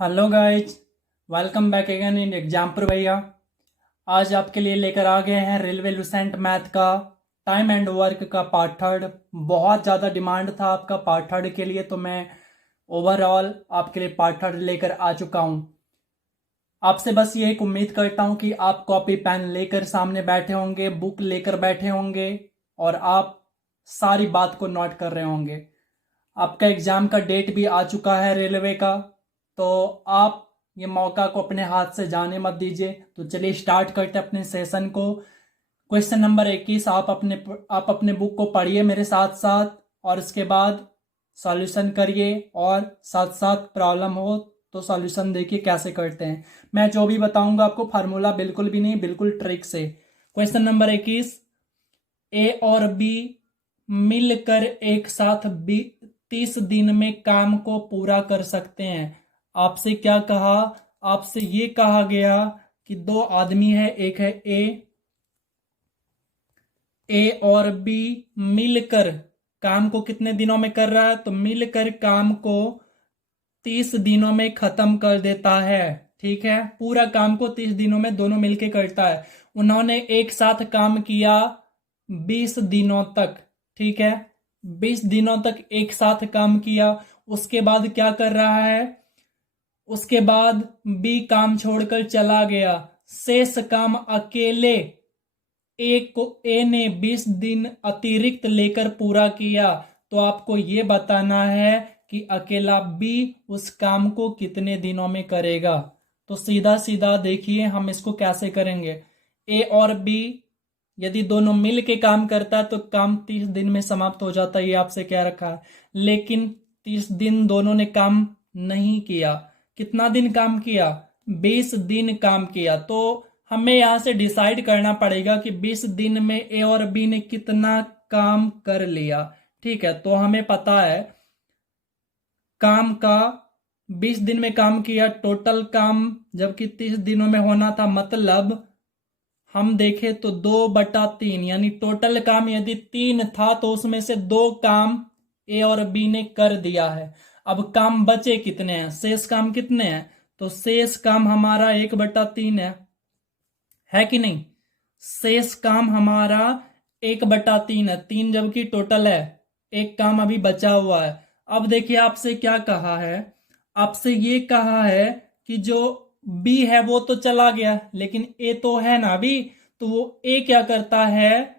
Hello guys, welcome back again in Exampur भैया। आज आपके लिए लेकर आ गए हैं रेलवे लुसेंट मैथ का टाइम एंड वर्क का पार्ट थर्ड। बहुत ज़्यादा डिमांड था आपका पार्ट थर्ड के लिए, तो मैं ओवरऑल आपके लिए पार्ट थर्ड लेकर आ चुका हूँ। आपसे बस ये एक उम्मीद करता हूँ कि आप कॉपी पेन लेकर सामने बैठे होंगे, बुक लेकर बैठे होंगे और आप सारी बात को नोट कर रहे होंगे। आपका एग्जाम का डेट भी आ चुका है रेलवे का, तो आप ये मौका को अपने हाथ से जाने मत दीजिए। तो चलिए स्टार्ट करते हैं अपने सेशन को। क्वेश्चन नंबर 21 आप अपने बुक को पढ़िए मेरे साथ साथ, और इसके बाद सॉल्यूशन करिए, और साथ साथ प्रॉब्लम हो तो सॉल्यूशन देखिए कैसे करते हैं। मैं जो भी बताऊंगा आपको फार्मूला बिल्कुल भी नहीं, बिल्कुल ट्रिक से। क्वेश्चन नंबर 21, ए और बी मिलकर एक साथ 30 दिन में काम को पूरा कर सकते हैं। आपसे क्या कहा? आपसे ये कहा गया कि दो आदमी है, एक है ए और बी मिलकर काम को कितने दिनों में कर रहा है, तो मिलकर काम को 30 दिनों में खत्म कर देता है। ठीक है, पूरा काम को 30 दिनों में दोनों मिलकर करता है। उन्होंने एक साथ काम किया 20 दिनों तक। ठीक है, 20 दिनों तक एक साथ काम किया। उसके बाद क्या कर रहा है? उसके बाद बी काम छोड़कर चला गया। शेष काम अकेले ए ने 20 दिन अतिरिक्त लेकर पूरा किया। तो आपको ये बताना है कि अकेला बी उस काम को कितने दिनों में करेगा। तो सीधा सीधा देखिए हम इसको कैसे करेंगे। ए और बी यदि दोनों मिल के काम करता है तो काम 30 दिन में समाप्त हो जाता है, ये आपसे क्या रखा है। लेकिन 30 दिन दोनों ने काम नहीं किया। कितना दिन काम किया? 20 दिन काम किया। तो हमें यहां से डिसाइड करना पड़ेगा कि 20 दिन में ए और बी ने कितना काम कर लिया। ठीक है, तो हमें पता है काम का 20 दिन में काम किया टोटल काम, जबकि 30 दिनों में होना था। मतलब हम देखें तो 2/3, यानी टोटल काम यदि 3 था तो उसमें से 2 काम ए और बी ने कर दिया है। अब काम बचे कितने हैं? शेष काम कितने हैं? तो शेष काम हमारा 1/3 है कि नहीं? शेष काम हमारा 1/3 है, 3 जबकि टोटल है। एक काम अभी बचा हुआ है। अब देखिए आपसे क्या कहा है। आपसे ये कहा है कि जो बी है वो तो चला गया, लेकिन ए तो है ना अभी। तो वो ए क्या करता है?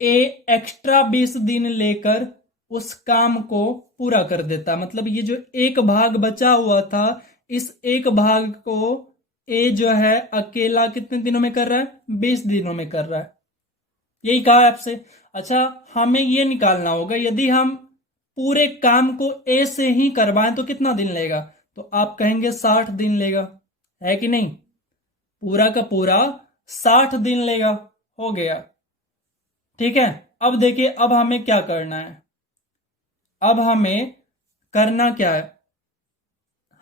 ए एक्स्ट्रा 20 दिन लेकर उस काम को पूरा कर देता। मतलब ये जो एक भाग बचा हुआ था, इस एक भाग को ए जो है अकेला कितने दिनों में कर रहा है? 20 दिनों में कर रहा है। यही कहा है आपसे। अच्छा, हमें ये निकालना होगा यदि हम पूरे काम को ए से ही करवाएं तो कितना दिन लेगा। तो आप कहेंगे 60 दिन लेगा, है कि नहीं? पूरा का पूरा 60 दिन लेगा। हो गया। ठीक है, अब देखिए अब हमें क्या करना है। अब हमें करना क्या है?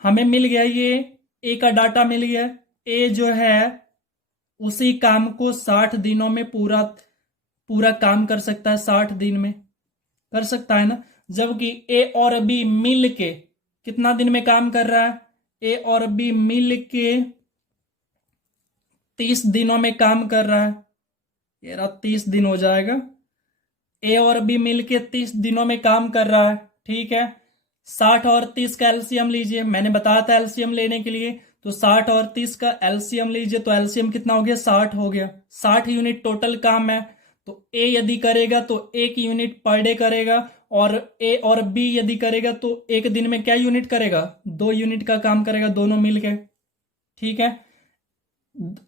हमें मिल गया ये ए का डाटा मिल गया। ए जो है उसी काम को 60 दिनों में पूरा पूरा काम कर सकता है। 60 दिन में कर सकता है ना। जबकि ए और बी मिल के कितना दिन में काम कर रहा है? ए और बी मिल के 30 दिनों में काम कर रहा है। ये रहा 30 दिन हो जाएगा। ए और बी मिलके 30 दिनों में काम कर रहा है। ठीक है, 60 और 30 का एलसीएम लीजिए। मैंने बताया था एलसीएम लेने के लिए, तो 60 और 30 का एलसीएम लीजिए। तो एलसीएम कितना हो गया? 60 हो गया। 60 यूनिट टोटल काम है। तो ए यदि करेगा तो 1 यूनिट पर डे करेगा, और ए और बी यदि करेगा तो एक दिन में क्या यूनिट करेगा? 2 यूनिट का काम करेगा दोनों मिलके। ठीक है,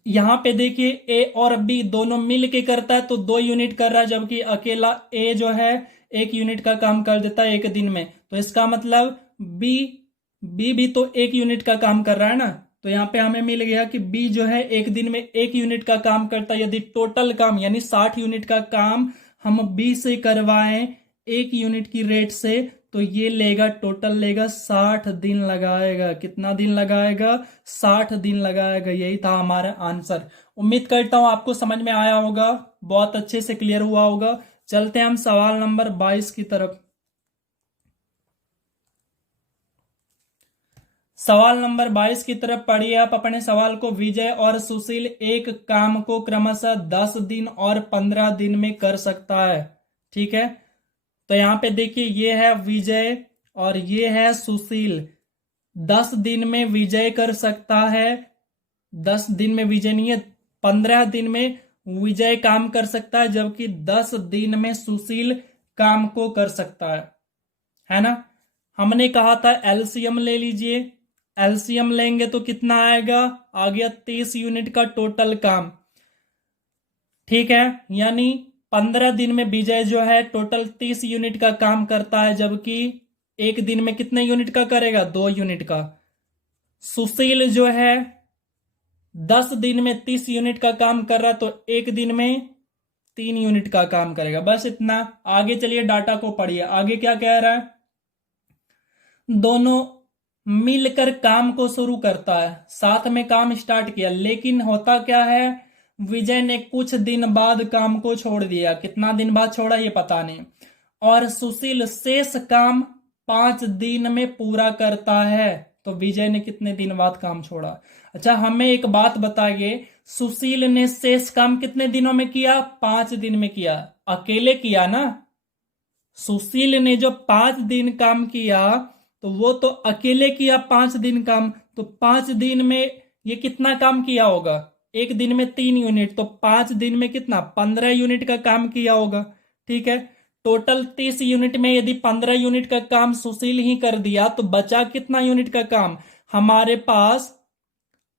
यहां पे देखिए ए और बी दोनों मिल के करता है तो 2 यूनिट कर रहा है, जबकि अकेला ए जो है 1 यूनिट का काम कर देता है एक दिन में। तो इसका मतलब बी बी भी तो 1 यूनिट का काम कर रहा है ना। तो यहां पे हमें मिल गया कि बी जो है एक दिन में 1 यूनिट का काम करता है। यदि टोटल काम यानी 60 यूनिट का काम हम बी से करवाएं 1 यूनिट की रेट से, तो ये लेगा टोटल लेगा 60 दिन लगाएगा। कितना दिन लगाएगा? 60 दिन लगाएगा। यही था हमारा आंसर। उम्मीद करता हूं आपको समझ में आया होगा, बहुत अच्छे से क्लियर हुआ होगा। चलते हैं हम सवाल नंबर 22 की तरफ। सवाल नंबर 22 की तरफ पढ़िए आप अपने सवाल को। विजय और सुशील एक काम को क्रमशः 10 दिन और 15 दिन में कर सकता है। ठीक है, तो यहां पे देखिए ये है विजय और ये है सुशील। 10 दिन में विजय कर सकता है, 10 दिन में विजय नहीं है, 15 दिन में विजय काम कर सकता है, जबकि 10 दिन में सुशील काम को कर सकता है ना। हमने कहा था एलसीएम ले लीजिए, एलसीएम लेंगे तो कितना आएगा, आ गया 30 यूनिट का टोटल काम। ठीक है, यानी 15 दिन में विजय जो है टोटल 30 यूनिट का काम करता है, जबकि एक दिन में कितने यूनिट का करेगा, 2 यूनिट का। सुशील जो है 10 दिन में 30 यूनिट का काम कर रहा है, तो एक दिन में 3 यूनिट का काम करेगा। बस इतना। आगे चलिए डाटा को पढ़िए, आगे क्या कह रहा है। दोनों मिलकर काम को शुरू करता है, साथ में काम स्टार्ट किया, लेकिन होता क्या है, विजय ने कुछ दिन बाद काम को छोड़ दिया। कितना दिन बाद छोड़ा ये पता नहीं। और सुशील शेष काम 5 दिन में पूरा करता है। तो विजय ने कितने दिन बाद काम छोड़ा। अच्छा, हमें एक बात बताइए, सुशील ने शेष काम कितने दिनों में किया, 5 दिन में किया। अकेले किया ना, सुशील ने जो 5 दिन काम किया तो वो तो अकेले किया 5 दिन काम। तो 5 दिन में ये कितना काम किया होगा, एक दिन में 3 यूनिट, तो 5 दिन में कितना, 15 यूनिट का काम किया होगा। ठीक है, टोटल 30 यूनिट में यदि 15 यूनिट का काम सुशील ही कर दिया तो बचा कितना यूनिट का काम हमारे पास,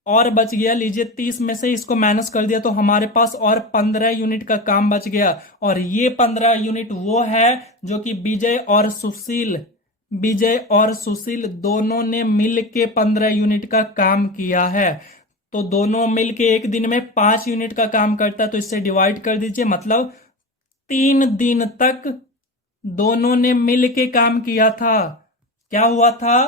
और बच गया, लीजिए 30 में से इसको माइनस कर दिया तो हमारे पास और 15 यूनिट का काम बच गया। और ये 15 यूनिट वो है जो कि विजय और सुशील दोनों ने मिल के 15 यूनिट का काम किया है। तो दोनों मिल के एक दिन में 5 यूनिट का काम करता है, तो इससे डिवाइड कर दीजिए, मतलब 3 दिन तक दोनों ने मिल के काम किया था। क्या हुआ था,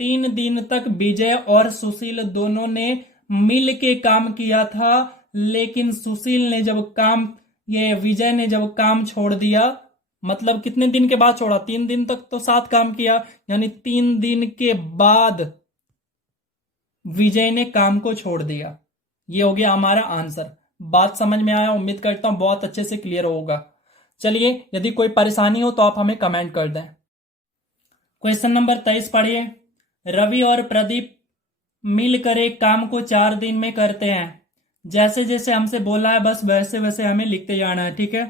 3 दिन तक विजय और सुशील दोनों ने मिल के काम किया था। लेकिन सुशील ने जब काम, ये विजय ने जब काम छोड़ दिया, मतलब कितने दिन के बाद छोड़ा, 3 दिन तक तो साथ काम किया, यानी 3 दिन के बाद विजय ने काम को छोड़ दिया। ये हो गया हमारा आंसर। बात समझ में आया, उम्मीद करता हूं बहुत अच्छे से क्लियर होगा। चलिए, यदि कोई परेशानी हो तो आप हमें कमेंट कर दें। क्वेश्चन नंबर 23 पढ़िए। रवि और प्रदीप मिलकर एक काम को 4 दिन में करते हैं। जैसे जैसे हमसे बोला है बस वैसे वैसे हमें लिखते जाना है। ठीक है,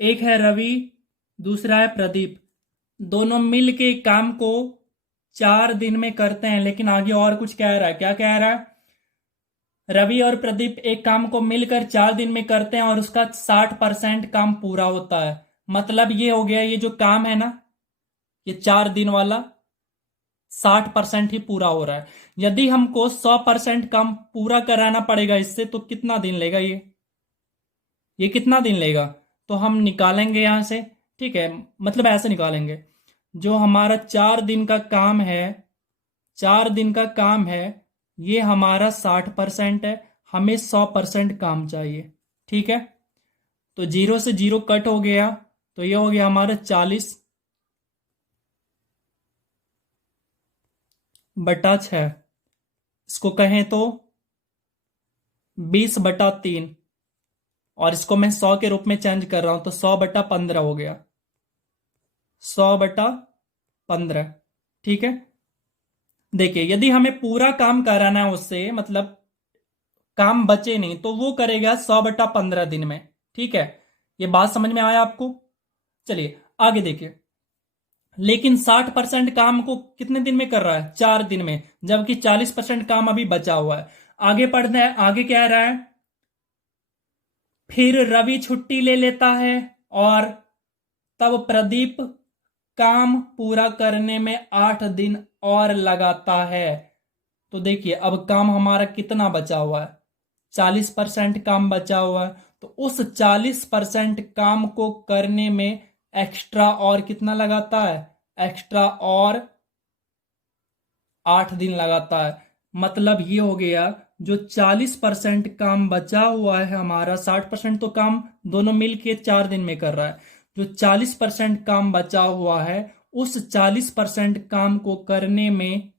एक है रवि, दूसरा है प्रदीप, दोनों मिल के काम को 4 दिन में करते हैं। लेकिन आगे और कुछ कह रहा है, क्या कह रहा है, रवि और प्रदीप एक काम को मिलकर 4 दिन में करते हैं और उसका 60% काम पूरा होता है। मतलब ये हो गया, ये जो काम है ना, ये 4 दिन वाला 60% ही पूरा हो रहा है। यदि हमको 100% काम पूरा कराना पड़ेगा इससे, तो कितना दिन लेगा ये कितना दिन लेगा, तो हम निकालेंगे यहां से। ठीक है, मतलब ऐसे निकालेंगे, जो हमारा 4 दिन का काम है, 4 दिन का काम है, ये हमारा 60% है, हमें 100% काम चाहिए। ठीक है, तो 0 से 0 कट हो गया, तो ये हो गया हमारा 40/6। इसको कहें तो 20/3, और इसको मैं 100 के रूप में चेंज कर रहा हूं तो 100/15 हो गया, 100/15। ठीक है, देखिए यदि हमें पूरा काम कराना है उससे, मतलब काम बचे नहीं, तो वो करेगा 100/15 दिन में। ठीक है, ये बात समझ में आया आपको। चलिए आगे देखिए। लेकिन 60% काम को कितने दिन में कर रहा है, 4 दिन में, जबकि 40% काम अभी बचा हुआ है। आगे पढ़ना है, आगे क्या रहा है, फिर रवि छुट्टी ले लेता है और तब प्रदीप काम पूरा करने में 8 दिन और लगाता है। तो देखिए अब काम हमारा कितना बचा हुआ है, 40% काम बचा हुआ है। तो उस 40% काम को करने में एक्स्ट्रा और कितना लगाता है, एक्स्ट्रा और 8 दिन लगाता है। मतलब ये हो गया, जो 40% काम बचा हुआ है हमारा, 60% तो काम दोनों मिलके 4 दिन में कर रहा है, जो 40% काम बचा हुआ है, उस 40% काम को करने में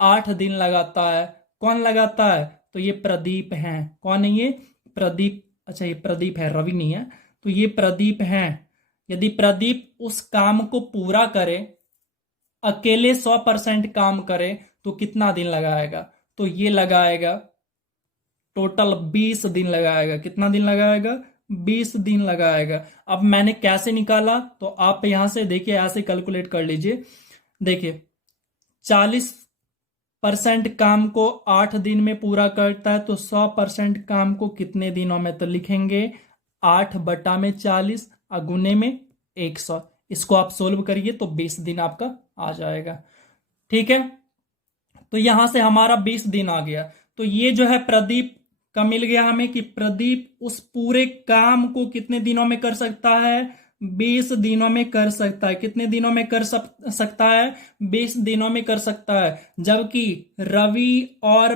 8 दिन लगाता है। कौन लगाता है? तो ये प्रदीप हैं। कौन है ये? प्रदीप। अच्छा, ये प्रदीप है, रवि नहीं है। तो ये प्रदीप हैं। यदि प्रदीप उस काम को पूरा करे, अकेले 100% काम करे, तो कितना दिन लगाएगा? तो ये लगाएगा टोटल 20 दिन लगाएगा। कितना दिन लगाएगा? 20 दिन लगाएगा। अब मैंने कैसे निकाला? तो आप यहां से देखिए, ऐसे कैलकुलेट कर लीजिए। देखिए, 40% काम को 8 दिन में पूरा करता है, तो 100% काम को कितने दिनों में? तो लिखेंगे 8/40 गुने में 100। इसको आप सोल्व करिए तो 20 दिन आपका आ जाएगा। ठीक है, तो यहां से हमारा 20 दिन आ गया। तो ये जो है प्रदीप का मिल गया हमें कि प्रदीप उस पूरे काम को कितने दिनों में कर सकता है? 20 दिनों में कर सकता है। कितने दिनों में कर सकता है? 20 दिनों में कर सकता है। जबकि रवि और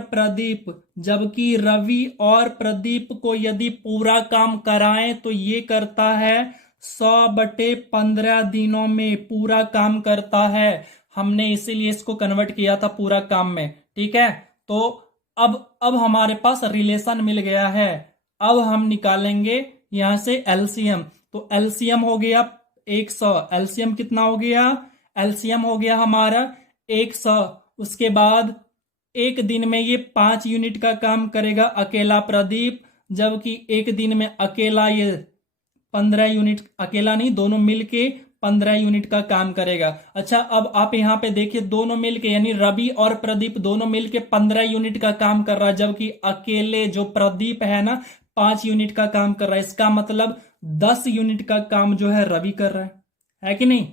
प्रदीप को यदि पूरा काम कराएं तो ये करता है 100/15 दिनों में पूरा काम करता है। हमने इसीलिए इसको कन्वर्ट किया था पूरा काम में। ठीक है, तो अब हमारे पास रिलेशन मिल गया है। अब हम निकालेंगे यहां से एलसीएम। तो एलसीएम हो गया 100। एलसीएम कितना हो गया? एलसीएम हो गया हमारा 100। उसके बाद एक दिन में ये 5 यूनिट का काम करेगा अकेला प्रदीप, जबकि एक दिन में अकेला ये 15 यूनिट, अकेला नहीं, दोनों मिलके 15 यूनिट का काम करेगा। अच्छा, अब आप यहां पे देखिए, दोनों मिलके यानी रवि और प्रदीप दोनों मिलके 15 यूनिट का काम कर रहा है, जबकि अकेले जो प्रदीप है ना 5 यूनिट का काम कर रहा है। इसका मतलब 10 यूनिट का काम जो है रवि कर रहा है कि नहीं?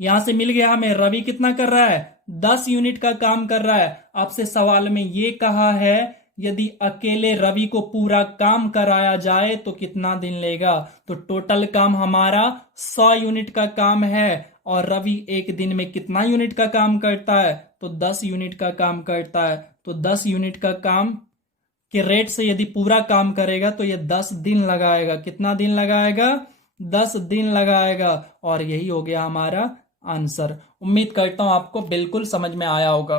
यहां से मिल गया हमें रवि कितना कर रहा है? 10 यूनिट का काम कर रहा है। आपसे सवाल में ये कहा है यदि अकेले रवि को पूरा काम कराया जाए तो कितना दिन लेगा? तो टोटल काम हमारा 100 यूनिट का काम है, और रवि एक दिन में कितना यूनिट का काम करता है? तो 10 यूनिट का काम करता है। तो 10 यूनिट का काम के रेट से यदि पूरा काम करेगा तो ये 10 दिन लगाएगा। कितना दिन लगाएगा? 10 दिन लगाएगा। और यही हो गया हमारा आंसर। उम्मीद करता हूं आपको बिल्कुल समझ में आया होगा।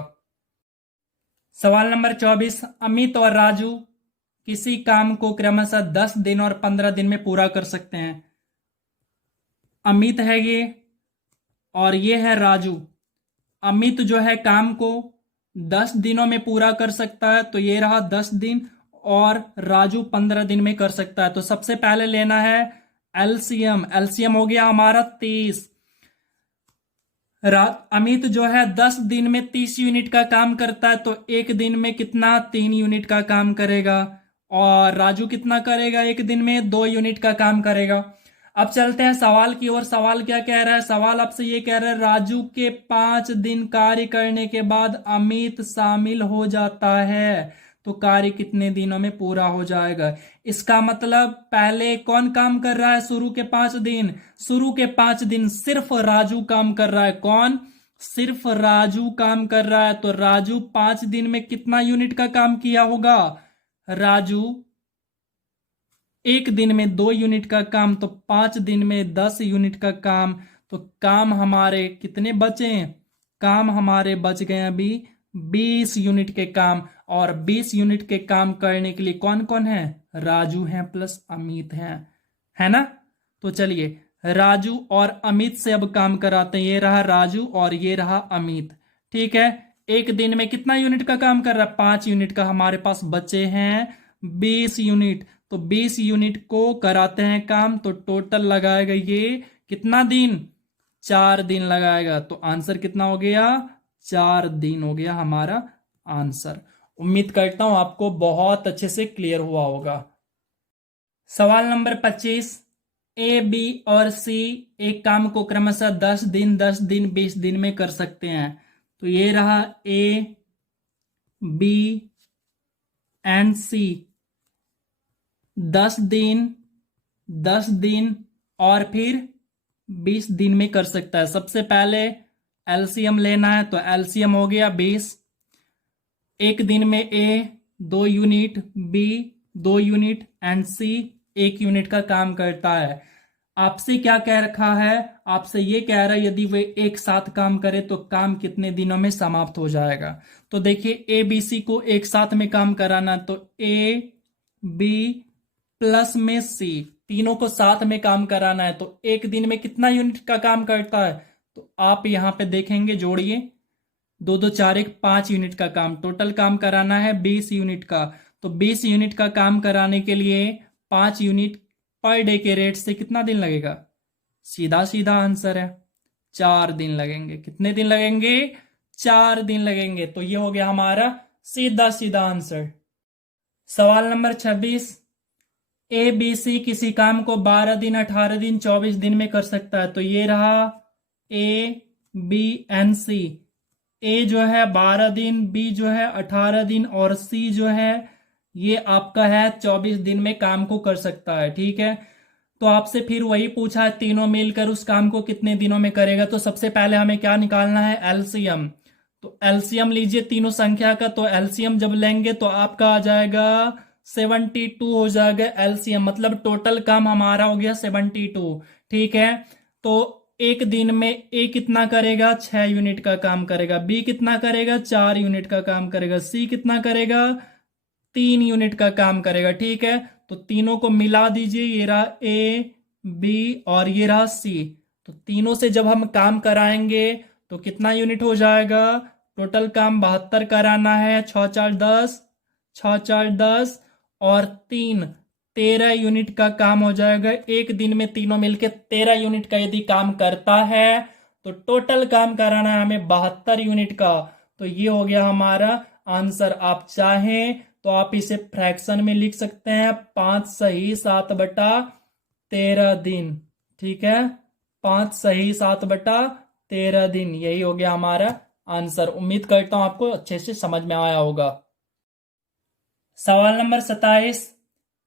सवाल नंबर 24, अमित और राजू किसी काम को क्रमशः 10 दिन और 15 दिन में पूरा कर सकते हैं। अमित है ये, और ये है राजू। अमित जो है काम को 10 दिनों में पूरा कर सकता है, तो ये रहा 10 दिन, और राजू 15 दिन में कर सकता है। तो सबसे पहले लेना है एलसीएम। एलसीएम हो गया हमारा 30। अमित जो है 10 दिन में 30 यूनिट का काम करता है, तो एक दिन में कितना? 3 यूनिट का काम करेगा। और राजू कितना करेगा? एक दिन में 2 यूनिट का काम करेगा। अब चलते हैं सवाल की ओर। सवाल क्या कह रहा है? सवाल आपसे ये कह रहा है राजू के 5 दिन कार्य करने के बाद अमित शामिल हो जाता है, तो कार्य कितने दिनों में पूरा हो जाएगा? इसका मतलब पहले कौन काम कर रहा है? शुरू के 5 दिन। शुरू के 5 दिन सिर्फ राजू काम कर रहा है। कौन? सिर्फ राजू काम कर रहा है। तो राजू 5 दिन में कितना यूनिट का काम किया होगा? राजू एक दिन में 2 यूनिट का काम, तो 5 दिन में 10 यूनिट का काम। तो काम हमारे कितने बचे? काम हमारे बच गए अभी 20 यूनिट के काम। और 20 यूनिट के काम करने के लिए कौन कौन है? राजू हैं प्लस अमित हैं, है ना? तो चलिए राजू और अमित से अब काम कराते हैं। ये रहा राजू और ये रहा अमित। ठीक है, एक दिन में कितना यूनिट का काम कर रहा है? 5 यूनिट का। हमारे पास बचे हैं 20 यूनिट। तो 20 यूनिट को कराते हैं काम, तो टोटल लगाएगा ये कितना दिन? 4 दिन लगाएगा। तो आंसर कितना हो गया? 4 दिन हो गया हमारा आंसर। उम्मीद करता हूं आपको बहुत अच्छे से क्लियर हुआ होगा। सवाल नंबर 25, ए, बी और सी एक काम को क्रमशः 10 दिन, 10 दिन, 20 दिन में कर सकते हैं। तो ये रहा ए, बी एंड सी। 10 दिन, 10 दिन और फिर 20 दिन में कर सकता है। सबसे पहले एलसीएम लेना है, तो एलसीएम हो गया 20। एक दिन में A 2 unit, B 2 unit and C 1 unit का काम करता है। आपसे क्या कह रखा है, आपसे ये कह रहा है यदि वे एक साथ काम करे तो काम कितने दिनों में समाप्त हो जाएगा। तो देखिए ए बी सी को एक साथ में काम कराना, तो ए बी प्लस में सी, तीनों को साथ में काम कराना है, तो एक दिन में कितना यूनिट का काम करता है, तो आप यहां पे देखेंगे, जोड़िए, दो दो चार एक, 5 यूनिट का काम टोटल काम कराना है, 20 यूनिट का। तो 20 यूनिट का काम कराने के लिए 5 यूनिट पर डे के रेट से कितना दिन लगेगा, सीधा सीधा आंसर है 4 दिन लगेंगे। कितने दिन लगेंगे, 4 दिन लगेंगे। तो ये हो गया हमारा सीधा सीधा आंसर। सवाल नंबर 26, ए बी सी किसी काम को 12 दिन, 18 दिन, 24 दिन में कर सकता है। तो ये रहा ए बी एन सी। ए जो है 12 दिन, बी जो है 18 दिन और सी जो है ये आपका है 24 दिन में काम को कर सकता है। ठीक है, तो आपसे फिर वही पूछा है तीनों मिलकर उस काम को कितने दिनों में करेगा। तो सबसे पहले हमें क्या निकालना है, एलसीएम। तो एलसीएम लीजिए तीनों संख्या का, तो एलसीएम जब लेंगे तो आपका आ जाएगा 72 हो जाएगा एलसीएम, मतलब टोटल काम हमारा हो गया 72। ठीक है, तो एक दिन में ए कितना करेगा, 6 यूनिट का काम करेगा, बी कितना करेगा, 4 यूनिट का काम करेगा, सी कितना करेगा, 3 यूनिट का काम करेगा। ठीक है, तो तीनों को मिला दीजिए, ये रहा ए बी और ये रहा सी। तो तीनों से जब हम काम कराएंगे तो कितना यूनिट हो जाएगा, टोटल काम 72 कराना है, 6 4 10, 6 4 10 और 13 यूनिट का काम हो जाएगा एक दिन में। तीनों मिलके 13 यूनिट का यदि काम करता है तो टोटल काम कराना है हमें 72 यूनिट का। तो ये हो गया हमारा आंसर। आप चाहें तो आप इसे फ्रैक्शन में लिख सकते हैं, 5 सही 7/13 दिन। ठीक है, 5 सही 7/13 दिन, यही हो गया हमारा आंसर। उम्मीद करता हूं आपको अच्छे से समझ में आया होगा। सवाल नंबर 27,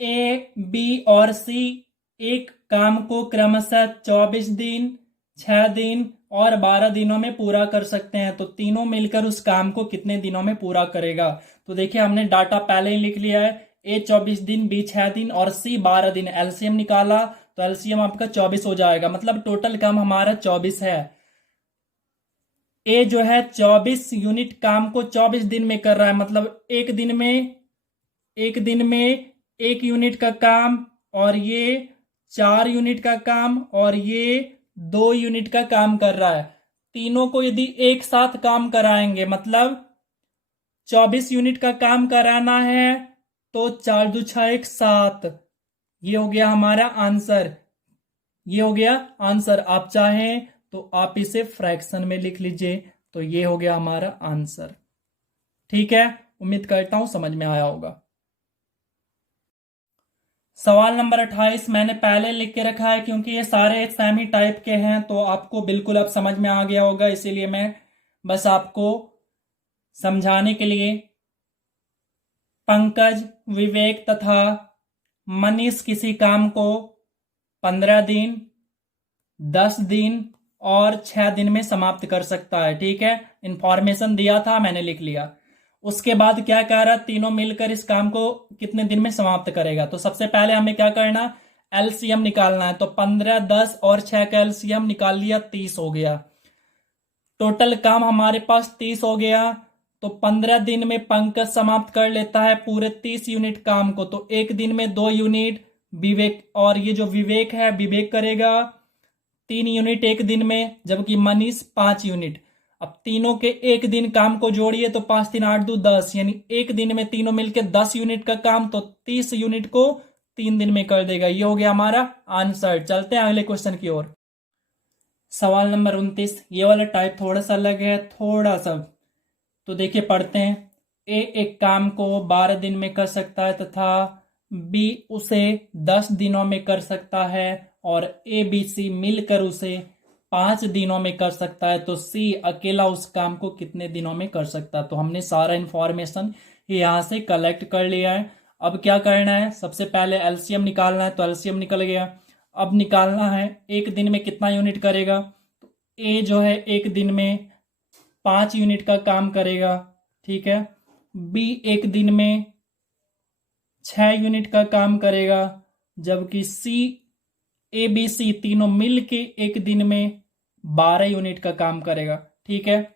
ए बी और सी एक काम को क्रमशः 24 दिन, 6 दिन और 12 दिनों में पूरा कर सकते हैं। तो तीनों मिलकर उस काम को कितने दिनों में पूरा करेगा। तो देखिए हमने डाटा पहले ही लिख लिया है, ए 24 दिन, बी 6 दिन और सी 12 दिन। एलसीएम निकाला तो एलसीएम आपका 24 हो जाएगा, मतलब टोटल काम हमारा 24 है। ए जो है 24 यूनिट काम को 24 दिन में कर रहा है, मतलब एक दिन में 1 यूनिट का काम, और ये 4 यूनिट का काम, और ये 2 यूनिट का काम कर रहा है। तीनों को यदि एक साथ काम कराएंगे, मतलब 24 यूनिट का काम कराना है, तो 4 दू 6 1 7, ये हो गया हमारा आंसर। ये हो गया आंसर। आप चाहें तो आप इसे फ्रैक्शन में लिख लीजिए, तो ये हो गया हमारा आंसर। ठीक है, उम्मीद करता हूं समझ में आया होगा। सवाल नंबर 28 मैंने पहले लिख के रखा है क्योंकि ये सारे एक सेम ही टाइप के हैं, तो आपको बिल्कुल अब समझ में आ गया होगा, इसीलिए मैं बस आपको समझाने के लिए। पंकज, विवेक तथा मनीष किसी काम को 15 दिन, 10 दिन और 6 दिन में समाप्त कर सकता है। ठीक है, इंफॉर्मेशन दिया था, मैंने लिख लिया। उसके बाद क्या कह रहा है, तीनों मिलकर इस काम को कितने दिन में समाप्त करेगा। तो सबसे पहले हमें क्या करना, एलसीएम निकालना है। तो 15, 10 और 6 का एलसीएम निकाल लिया, 30 हो गया। टोटल काम हमारे पास 30 हो गया। तो 15 दिन में पंकज समाप्त कर लेता है पूरे 30 यूनिट काम को। तो एक दिन में 2 यूनिट विवेक, और ये जो विवेक है विवेक करेगा 3 यूनिट एक दिन में, जबकि मनीष 5 यूनिट। अब तीनों के एक दिन काम को जोड़िए, तो 5 3 8 2 10, यानी एक दिन में तीनों मिलकर 10 यूनिट का काम, तो 30 यूनिट को 3 दिन में कर देगा। ये हो गया हमारा आंसर। चलते हैं अगले क्वेश्चन की ओर। सवाल नंबर 29, ये वाला टाइप थोड़ा सा अलग है, थोड़ा सा। तो देखिए पढ़ते हैं। ए एक काम को 12 दिन में कर सकता है तथा बी उसे 10 दिनों में कर सकता है, और ए बी सी मिलकर उसे 5 दिनों में कर सकता है। तो सी अकेला उस काम को कितने दिनों में कर सकता है। तो हमने सारा इंफॉर्मेशन यहां से कलेक्ट कर लिया है। अब क्या करना है, सबसे पहले एलसीएम निकालना है। तो एलसीएम निकल गया। अब निकालना है एक दिन में कितना यूनिट करेगा। तो ए जो है एक दिन में 5 यूनिट का काम करेगा। ठीक है, बी एक दिन में 6 यूनिट का काम करेगा, जबकि सी ए बी सी तीनों मिल के एक दिन में 12 यूनिट का काम करेगा। ठीक है,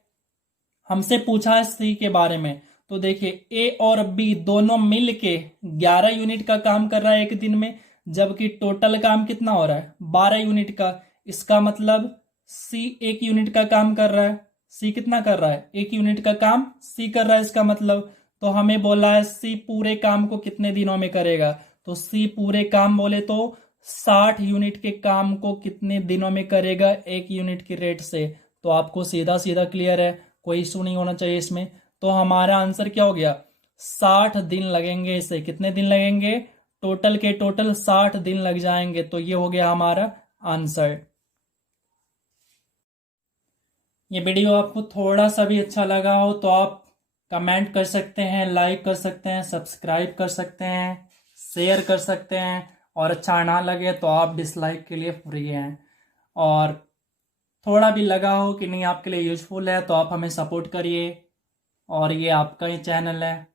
हमसे पूछा है सी के बारे में, तो देखिए ए और बी दोनों मिल के 11 यूनिट का काम कर रहा है एक दिन में, जबकि टोटल काम कितना हो रहा है 12 यूनिट का। इसका मतलब सी 1 यूनिट का काम कर रहा है। सी कितना कर रहा है, 1 यूनिट का काम सी कर रहा है इसका मतलब। तो हमें बोला है सी पूरे काम को कितने दिनों में करेगा, तो सी पूरे काम बोले तो 60 यूनिट के काम को कितने दिनों में करेगा 1 यूनिट की रेट से। तो आपको सीधा सीधा क्लियर है, कोई इशू नहीं होना चाहिए इसमें। तो हमारा आंसर क्या हो गया, 60 दिन लगेंगे इसे। कितने दिन लगेंगे, टोटल के टोटल 60 दिन लग जाएंगे। तो ये हो गया हमारा आंसर। ये वीडियो आपको थोड़ा सा भी अच्छा लगा हो तो आप कमेंट कर सकते हैं, लाइक कर सकते हैं, सब्सक्राइब कर सकते हैं, शेयर कर सकते हैं, और अच्छा ना लगे तो आप डिसलाइक के लिए फ्री हैं। और थोड़ा भी लगा हो कि नहीं आपके लिए यूजफुल है तो आप हमें सपोर्ट करिए, और ये आपका ही चैनल है।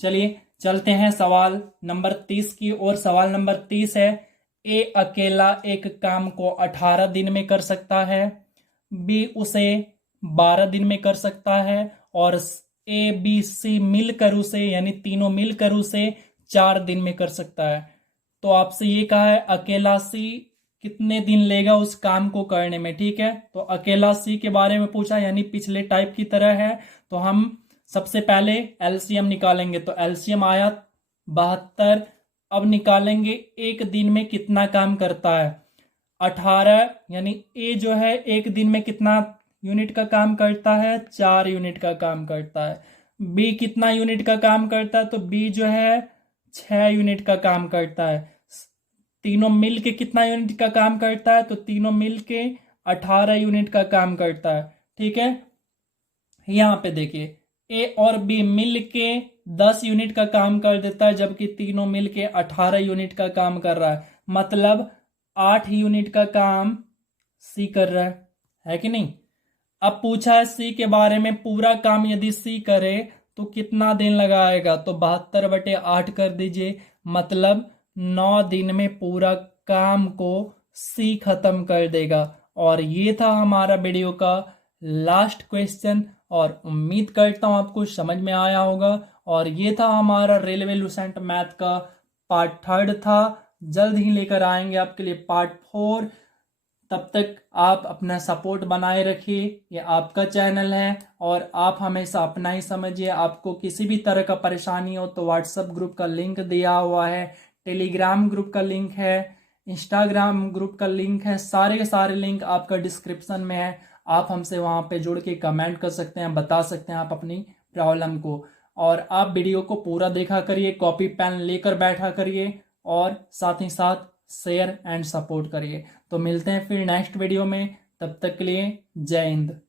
चलिए चलते हैं सवाल नंबर 30 की ओर। सवाल नंबर 30 है, ए अकेला एक काम को 18 दिन में कर सकता है, बी उसे 12 दिन में कर सकता है, और ए बी सी मिलकर उसे, यानी तीनों मिलकर उसे 4 दिन में कर सकता है। तो आपसे ये कहा है अकेला सी कितने दिन लेगा उस काम को करने में। ठीक है, तो अकेला सी के बारे में पूछा, यानी पिछले टाइप की तरह है। तो हम सबसे पहले एलसीएम निकालेंगे, तो एलसीएम आया 72। अब निकालेंगे एक दिन में कितना काम करता है, 18, यानी ए जो है एक दिन में कितना यूनिट का काम करता है, 4 यूनिट का काम करता है। बी कितना यूनिट का काम करता है, तो बी जो है 6 यूनिट का काम करता है। तीनों मिल के कितना यूनिट का काम करता है, तो तीनों मिल के 18 यूनिट का काम करता है। ठीक है, यहां पे देखिए ए और बी मिल के 10 यूनिट का काम कर देता है, जबकि तीनों मिल के 18 यूनिट का काम कर रहा है। मतलब 8 यूनिट का काम सी कर रहा है कि नहीं। अब पूछा है सी के बारे में, पूरा काम यदि सी करे तो कितना दिन लगाएगा, तो 72/8 कर दीजिए। मतलब 9 दिन में पूरा काम को सी खत्म कर देगा। और ये था हमारा वीडियो का लास्ट क्वेश्चन, और उम्मीद करता हूं आपको समझ में आया होगा। और ये था हमारा रेलवे लूसेंट मैथ का पार्ट 3 था। जल्द ही लेकर आएंगे आपके लिए पार्ट 4। तब तक आप अपना सपोर्ट बनाए रखिए, ये आपका चैनल है और आप हमेशा अपना ही समझिए। आपको किसी भी तरह का परेशानी हो तो व्हाट्सएप ग्रुप का लिंक दिया हुआ है, टेलीग्राम ग्रुप का लिंक है, इंस्टाग्राम ग्रुप का लिंक है, सारे के सारे लिंक आपका डिस्क्रिप्शन में है। आप हमसे वहाँ पे जुड़ के कमेंट कर सकते हैं, बता सकते हैं आप अपनी प्रॉब्लम को। और आप वीडियो को पूरा देखा करिए, कॉपी पेन लेकर बैठा करिए, और साथ ही साथ शेयर एंड सपोर्ट करिए। तो मिलते हैं फिर नेक्स्ट वीडियो में, तब तक के लिए जय हिंद।